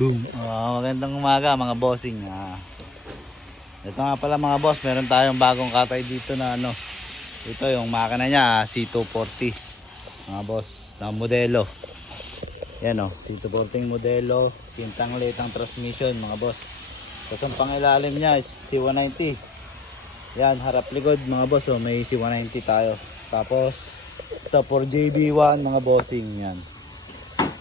Boom. Oh, magandang umaga mga bossing. Ah. Ito nga pala mga boss, meron tayong bagong katay dito na ano. Ito yung makina niya, ah, C240. Mga boss, na modelo. Yan oh, C240 yung modelo, tintang late ang transmission mga boss. Tapos ang pangilalim niya is C190. Yan, harap likod mga boss, oh, may C190 tayo. Tapos, ito 4JB1 mga bossing yan.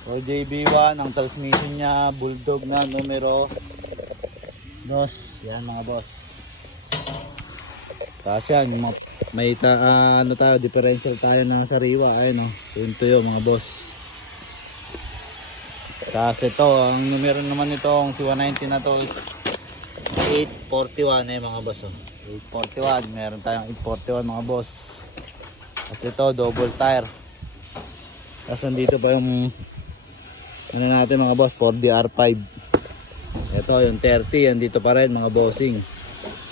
4JB1, ang transmission niya, bulldog na numero dos. Yan mga boss. Tapos yan, ma- may ta, ah, ano tayo, differential tayo na sariwa. Ayun o, punto yun mga boss. Tapos ito, ang numero naman nito, ang C190 na to is 841 eh mga boss. Oh. 841, meron tayong 841 mga boss. Tapos ito, double tire. Tapos nandito pa yung ano natin mga boss? 4DR5 ito yung 30 yan dito pa rin mga bossing.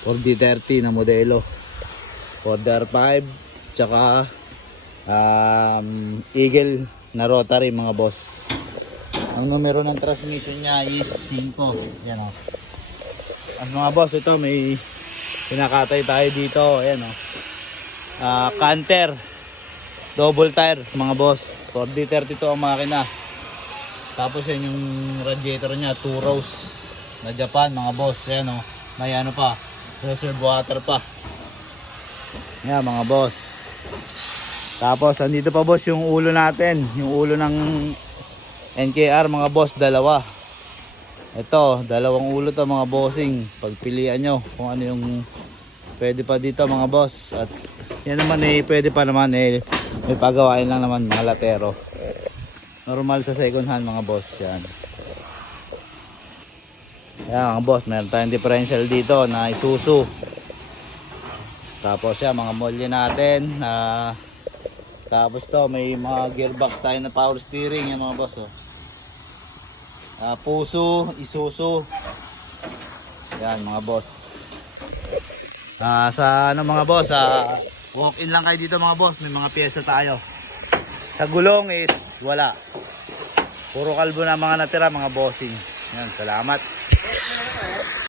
4D30 na modelo. 4DR5 tsaka um, Eagle na rotary mga boss. Ang numero ng transmission niya is 5 yan o ang mga boss ito may pinakatay tayo dito. Ayan o Ah, canter. Double tire mga boss. 4D30 to ang makina tapos yan yung radiator niya, 2 rows na Japan mga boss. Yan oh. May ano pa, reserve water pa. Yan mga boss. Tapos andito pa boss yung ulo natin, yung ulo ng NKR mga boss, dalawa. Ito, dalawang ulo to mga bossing. Pagpilian nyo kung ano yung pwede pa dito mga boss. At yan naman eh, pwede pa naman eh. May pagawain lang naman mga latero normal sa second hand mga boss yan. Yan mga boss meron tayong differential dito na isusu tapos yan mga molye natin na tapos to may mga gearbox tayo na power steering yan mga boss oh. Ah, puso isusu yan mga boss. Ah, sa ano mga boss ah, walk in lang kayo dito mga boss. May mga pyesa tayo. Sa gulong is wala. Puro kalbo na mga natira mga bossing. Yan, salamat.